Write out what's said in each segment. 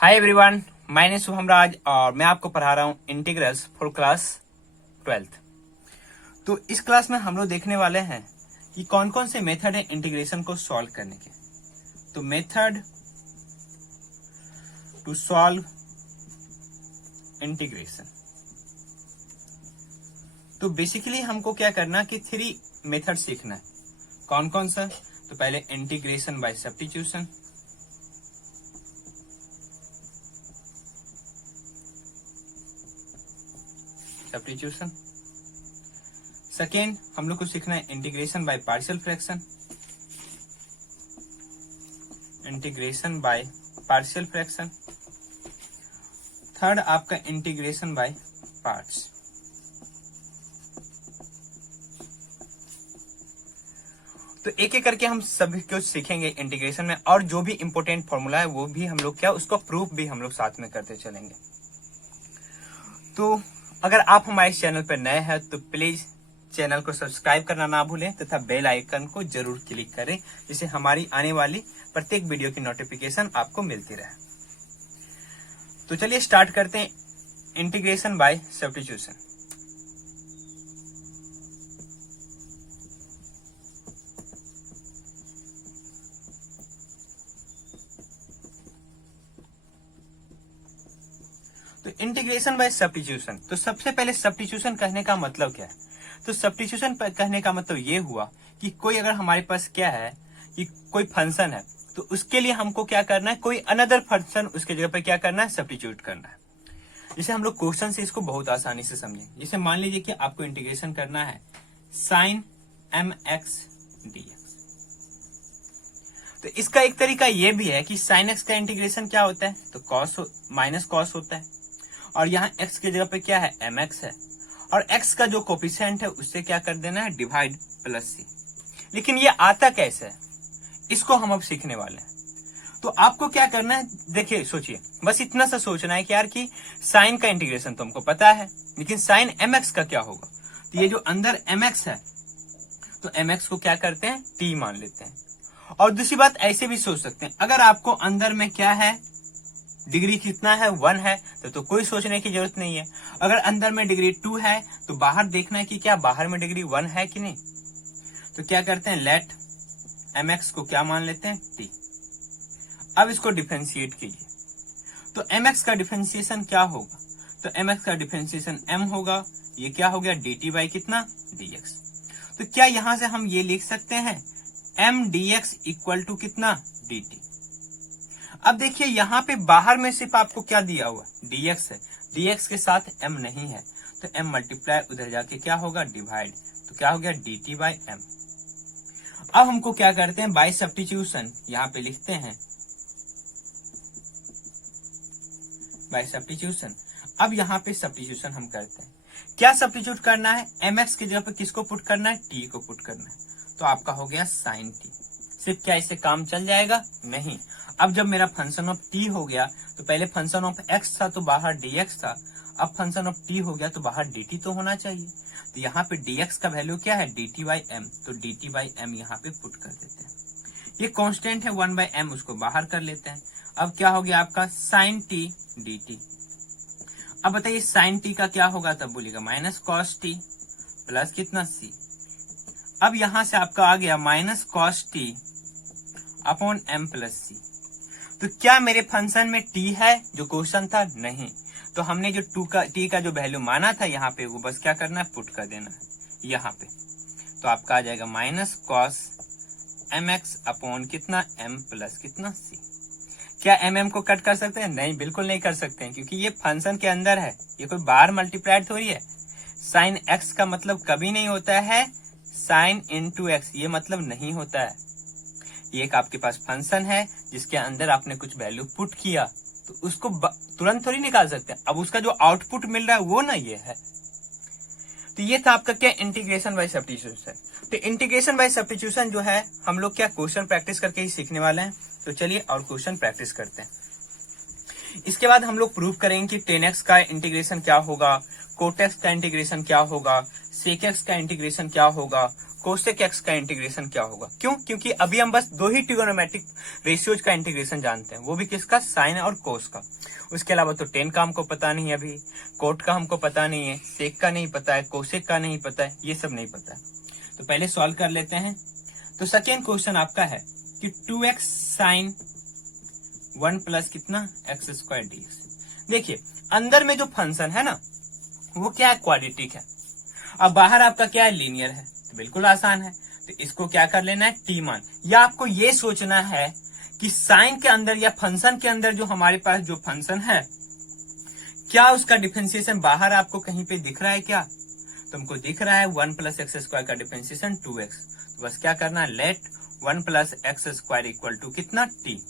Hi everyone, my name Shubham Raj और मैं आपको पढ़ा रहा हूँ इंटीग्रल्स फॉर क्लास 12th। तो इस क्लास में हम लोग देखने वाले हैं कि कौन कौन से मेथड है इंटीग्रेशन को सॉल्व करने के। तो मेथड टू सॉल्व इंटीग्रेशन, तो बेसिकली हमको क्या करना कि 3 मेथड सीखना है। कौन कौन सा? तो पहले इंटीग्रेशन बाय सब्स्टिट्यूशन, सेकेंड हम लोग को सीखना है integration by partial fraction, integration by partial fraction. Third आपका इंटीग्रेशन बाय पार्ट्स। तो एक एक करके हम सभी कुछ सीखेंगे इंटीग्रेशन में, और जो भी इंपॉर्टेंट फॉर्मूला है वो भी हम लोग क्या उसको प्रूफ भी हम लोग साथ में करते चलेंगे। तो अगर आप हमारे चैनल पर नए हैं तो प्लीज चैनल को सब्सक्राइब करना ना भूलें तथा बेल आइकन को जरूर क्लिक करें, जिससे हमारी आने वाली प्रत्येक वीडियो की नोटिफिकेशन आपको मिलती रहे। तो चलिए स्टार्ट करते हैं इंटीग्रेशन बाय सब्स्टिट्यूशन। तो इंटीग्रेशन बाय सब्स्टिट्यूशन, तो सबसे पहले सब्स्टिट्यूशन कहने का मतलब क्या है? तो सब्स्टिट्यूशन कहने का मतलब ये हुआ कि कोई अगर हमारे पास क्या है कि कोई फंक्शन है, तो उसके लिए हमको क्या करना है, कोई अनदर फंक्शन उसके जगह पर क्या करना है, सब्स्टिट्यूट करना है। जैसे हम लोग क्वेश्चन से इसको बहुत आसानी से समझेंगे। जैसे मान लीजिए कि आपको इंटीग्रेशन करना है sin mx dx, तो इसका एक तरीका ये भी है कि sin x का इंटीग्रेशन क्या होता है, तो cos माइनस कॉस होता है, और यहाँ x की जगह पे क्या है, mx है, और x का जो कोफिशिएंट है उससे क्या कर देना है, डिवाइड प्लस c। लेकिन ये आता कैसे है, इसको हम अब सीखने वाले हैं। तो आपको क्या करना है, देखिए सोचिए, बस इतना सा सोचना है कि यार कि साइन का इंटीग्रेशन तो हमको पता है, लेकिन साइन mx का क्या होगा। तो ये जो अंदर mx है, तो mx को क्या करते हैं, t मान लेते हैं। और दूसरी बात ऐसे भी सोच सकते हैं, अगर आपको अंदर में क्या है, डिग्री कितना है, 1 है, तो कोई सोचने की जरूरत नहीं है। अगर अंदर में डिग्री 2 है तो बाहर देखना है कि क्या बाहर में डिग्री 1 है कि नहीं। तो क्या करते हैं, लेट mx को क्या मान लेते हैं, t। अब इसको डिफरेंशिएट कीजिए, तो mx का डिफरेंशिएशन क्या होगा, तो mx का डिफरेंशिएशन m होगा, ये क्या हो गया, dt बाई कितना, dx। तो क्या यहां से हम ये लिख सकते हैं m dx इक्वल टू कितना, dt। अब देखिए यहाँ पे बाहर में सिर्फ आपको क्या दिया हुआ, dx है, dx के साथ m नहीं है, तो m मल्टीप्लाई उधर जाके क्या होगा, डिवाइड, तो क्या हो गया, dt बाई m। अब हमको क्या करते हैं, बाय सब्स्टिट्यूशन यहाँ पे लिखते हैं बाय सब्स्टिट्यूशन। अब यहाँ पे सब्स्टिट्यूशन हम करते हैं, क्या सब्स्टिट्यूट करना है, mx की जगह पे किसको पुट करना है, t को पुट करना है, तो आपका हो गया sin t। सिर्फ क्या इससे काम चल जाएगा, नहीं। अब जब मेरा फंक्शन ऑफ t हो गया, तो पहले फंक्शन ऑफ x था तो बाहर dx था, अब फंक्शन ऑफ t हो गया तो बाहर dt तो होना चाहिए। तो यहाँ पे dx का वैल्यू क्या है, dt बाई m, तो dt बाई m यहाँ पे पुट कर देते हैं। ये कांस्टेंट है 1 बाई m, उसको बाहर कर लेते हैं। अब क्या हो गया आपका sin t dt। अब बताइए sin t का क्या होगा, तब बोलिएगा माइनस cos t प्लस कितना c। अब यहां से आपका आ गया minus cos t upon m plus c। तो क्या मेरे फंक्शन में t है जो क्वेश्चन था, नहीं। तो हमने जो t का जो वैल्यू माना था यहाँ पे, वो बस क्या करना है, पुट कर देना है यहाँ पे। तो आपका आ जाएगा माइनस cos mx अपॉन कितना, m प्लस कितना c। क्या mm को कट कर सकते हैं, नहीं, बिल्कुल नहीं कर सकते हैं, क्योंकि ये फंक्शन के अंदर है, ये कोई बाहर मल्टीप्लाइड थोड़ी है। साइन x का मतलब कभी नहीं होता है साइन इंटू एक्स, ये मतलब नहीं होता है। ये एक आपके पास फंक्शन है जिसके अंदर आपने कुछ वैल्यू पुट किया, तो उसको तुरंत थोड़ी निकाल सकते हैं। अब उसका जो आउटपुट मिल रहा है वो ना ये है। तो ये था आपका क्या, इंटीग्रेशन बाय सब्स्टिट्यूशन। तो इंटीग्रेशन बाय सब्स्टिट्यूशन जो है हम लोग क्या क्वेश्चन प्रैक्टिस करके ही सीखने वाले हैं। तो चलिए और क्वेश्चन प्रैक्टिस करते हैं। इसके बाद हम लोग प्रूव करेंगे कि 10x का इंटीग्रेशन क्या होगा, cot x का इंटीग्रेशन क्या होगा, sec x का इंटीग्रेशन क्या होगा, कोसेक एक्स का इंटीग्रेशन क्या होगा। क्यों? क्योंकि अभी हम बस दो ही ट्रिगोनोमेट्रिक रेशियोज का इंटीग्रेशन जानते हैं, वो भी किसका, साइन और कोस का। उसके अलावा तो टेन का हमको पता नहीं है, अभी कोट का हमको पता नहीं है, सेक का नहीं पता है, कोसेक का नहीं पता है, ये सब नहीं पता है। तो पहले सॉल्व कर लेते हैं। तो सेकेंड क्वेश्चन आपका है कि 2x साइन 1 प्लस कितना एक्स स्क्वायर dx। देखिए अंदर में जो फंक्शन है ना वो क्या है, क्वाड्रेटिक है। अब बाहर आपका क्या है, लीनियर है। तो बिल्कुल आसान है, तो इसको क्या कर लेना है, टी मान। या आपको ये सोचना है कि साइन के अंदर या फंक्शन के अंदर जो हमारे पास जो फंक्शन है, क्या उसका डिफरेंशिएशन बाहर आपको कहीं पे दिख रहा है क्या? तुमको दिख रहा है 1 प्लस एक्स स्क्वायर का डिफरेंशिएशन 2x। तो बस क्या करना है, let 1 plus x square equal to कितना, टी।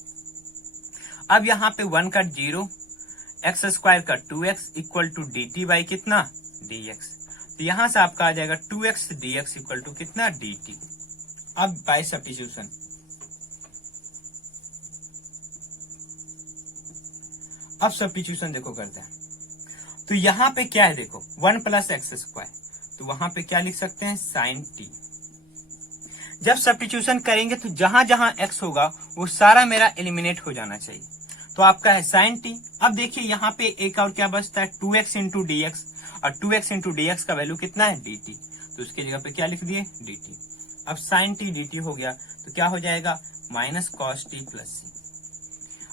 अब यहाँ पे 1 का 0, एक्स स्क्वायर का 2x equal to d t by कितना, dx। तो यहां से आपका आ जाएगा 2x dx इक्वल टू कितना, dt। अब बाय सब्स्टिट्यूशन, अब सब्स्टिट्यूशन देखो करते हैं। तो यहां पे क्या है, देखो 1 प्लस एक्स स्क्वायर, तो वहां पे क्या लिख सकते हैं, साइन टी। जब सब्स्टिट्यूशन करेंगे तो जहां जहां x होगा वो सारा मेरा एलिमिनेट हो जाना चाहिए। तो आपका है साइन टी। अब देखिए यहाँ पे एक और क्या बचता है, 2x इंटू डी एक्स, और 2x इंटू डी एक्स का वैल्यू कितना है, dt। तो उसकी जगह पे क्या लिख दिए, dt। अब साइन टी dt हो गया तो क्या हो जाएगा, minus cos T plus C.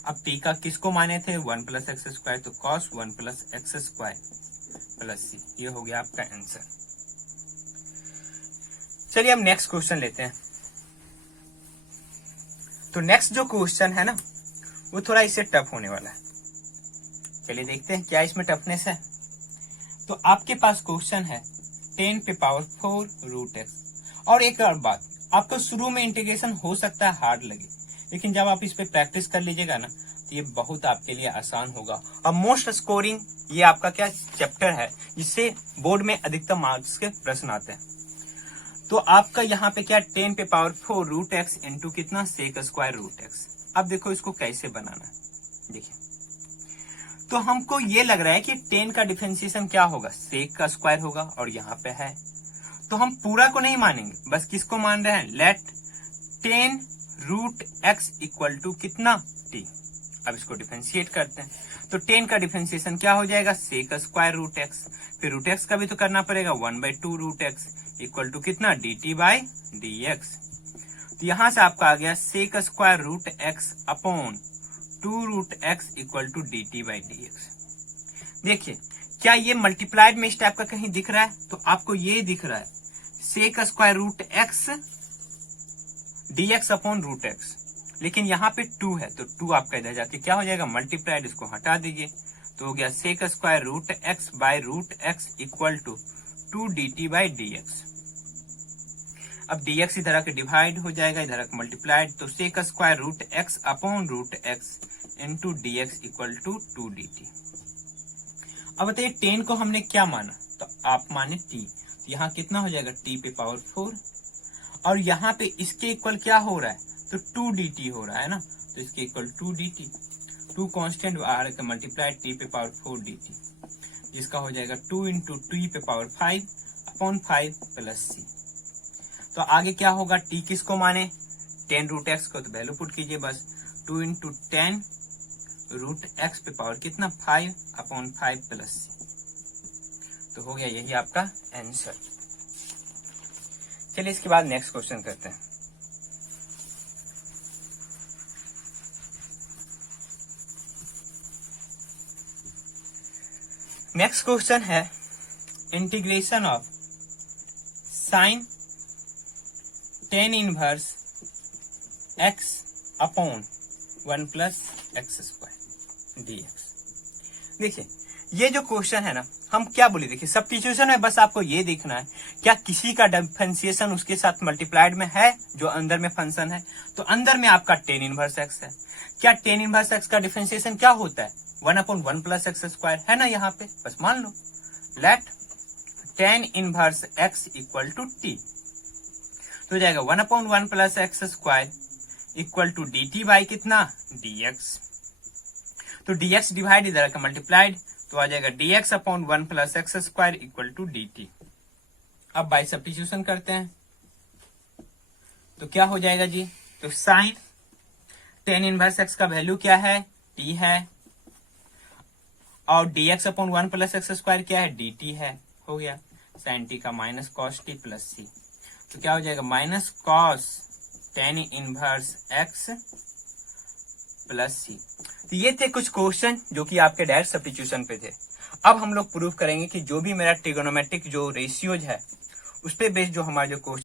अब टी का किसको माने थे, 1 प्लस एक्स स्क्वायर, तो cos 1 plus x square plus C. ये हो गया आपका आंसर। चलिए अब नेक्स्ट क्वेश्चन लेते हैं। तो नेक्स्ट जो क्वेश्चन है ना वो थोड़ा इससे टफ होने वाला है। चलिए देखते हैं क्या इसमें टफनेस है। तो आपके पास क्वेश्चन है 10 पे पावर 4 रूट एक्स। और एक और बात, आपको शुरू में इंटीग्रेशन हो सकता है हार्ड लगे, लेकिन जब आप इस पे प्रैक्टिस कर लीजिएगा ना तो ये बहुत आपके लिए आसान होगा। और मोस्ट स्कोरिंग ये आपका क्या चैप्टर है जिससे बोर्ड में अधिकतम मार्क्स के प्रश्न आते हैं। तो आपका यहाँ पे क्या 10 पे पावर 4 रूट एक्स इंटू कितना, सेक स्क्वायर रूट एक्स। अब देखो इसको कैसे बनाना है, देखिए। तो हमको ये लग रहा है कि 10 का डिफरेंशिएशन क्या होगा, सेक का स्क्वायर होगा, और यहाँ पे है तो हम पूरा को नहीं मानेंगे, बस किसको मान रहे हैं, let 10 root x equal to कितना, टी। अब इसको डिफरेंशिएट करते हैं तो 10 का डिफरेंशिएशन क्या हो जाएगा, सेक स्क्वायर रूट एक्स, फिर रूट एक्स का भी तो करना पड़ेगा, 1/2 रूट एक्स इक्वल टू कितना, dt बाई dx। तो यहां से आपका आ गया sec square root x upon 2 root x equal to dt by dx। देखिए क्या ये मल्टीप्लाइड में इस टाइप का कहीं दिख रहा है, तो आपको ये दिख रहा है sec square root x dx upon root x, लेकिन यहाँ पे 2 है तो 2 आपका इधर जाके क्या हो जाएगा, मल्टीप्लाइड, इसको हटा दीजिए तो हो गया sec square root x by root x equal to 2 dt by dx। अब dx इधर आके डिवाइड हो जाएगा, इधर आके मल्टीप्लाइड, तो sec square root x upon root x into dx equal to 2 dt। अब बताइए 10 को हमने क्या माना, तो आप माने t, तो यहाँ कितना हो जाएगा, t पे पावर 4, और यहाँ पे इसके इक्वल क्या हो रहा है, तो 2 dt हो रहा है ना, तो इसके इक्वल 2 dt, 2 कॉन्स्टेंट बाहर का मल्टीप्लाइड t पे पावर 4 dt, जिसका हो जाएगा 2 इंटू टी पे पावर 5 अपॉन 5 प्लस सी। तो आगे क्या होगा, t किसको माने, 10 रूट एक्स को, तो वैल्यू पुट कीजिए बस, 2 इंटू 10 रूट एक्स पे पावर कितना, 5 अपॉन 5 प्लस सी। तो हो गया यही आपका आंसर। चलिए इसके बाद नेक्स्ट क्वेश्चन करते हैं। नेक्स्ट क्वेश्चन है integration of sine 10 inverse x upon 1 plus x square dx। देखिए ये जो क्वेश्चन है ना, हम क्या बोले, देखिए सब्स्टिट्यूशन में बस आपको ये देखना है क्या किसी का डिफरेंशिएशन उसके साथ मल्टीप्लाइड में है, जो अंदर में फंक्शन है, तो अंदर में आपका 10 इनवर्स एक्स है। क्या 10 इनवर्स एक्स का डिफरेंशिएशन क्या होता है, 1/1 प्लस एक्स स्क्वायर है ना, यहाँ पे बस मान लो let 10 inverse X equal to T. तो जाएगा 1/1 plus x square equal to dt by कितना, dx। तो dx डिवाइड इधर का मल्टीप्लाइड, तो आ जाएगा dx upon 1 plus x square equal to dt। अब बाई सब्स्टिट्यूशन करते हैं, तो क्या हो जाएगा जी, तो साइन टेन इनवर्स एक्स का वैल्यू क्या है, टी है, और dx upon 1 plus x square क्या है, dt है, हो गया साइन टी का minus cos T plus C. तो क्या हो जाएगा, minus cos tan inverse X plus C. तो ये थे कुछ क्वेश्चन जो कि आपके डायरेक्ट सब्स्टिट्यूशन पे थे। अब हम लोग प्रूव करेंगे कि जो भी मेरा ट्रिगोनोमेट्रिक जो रेशियोज है उस पे बेस्ड जो हमारे जो क्वेश्चन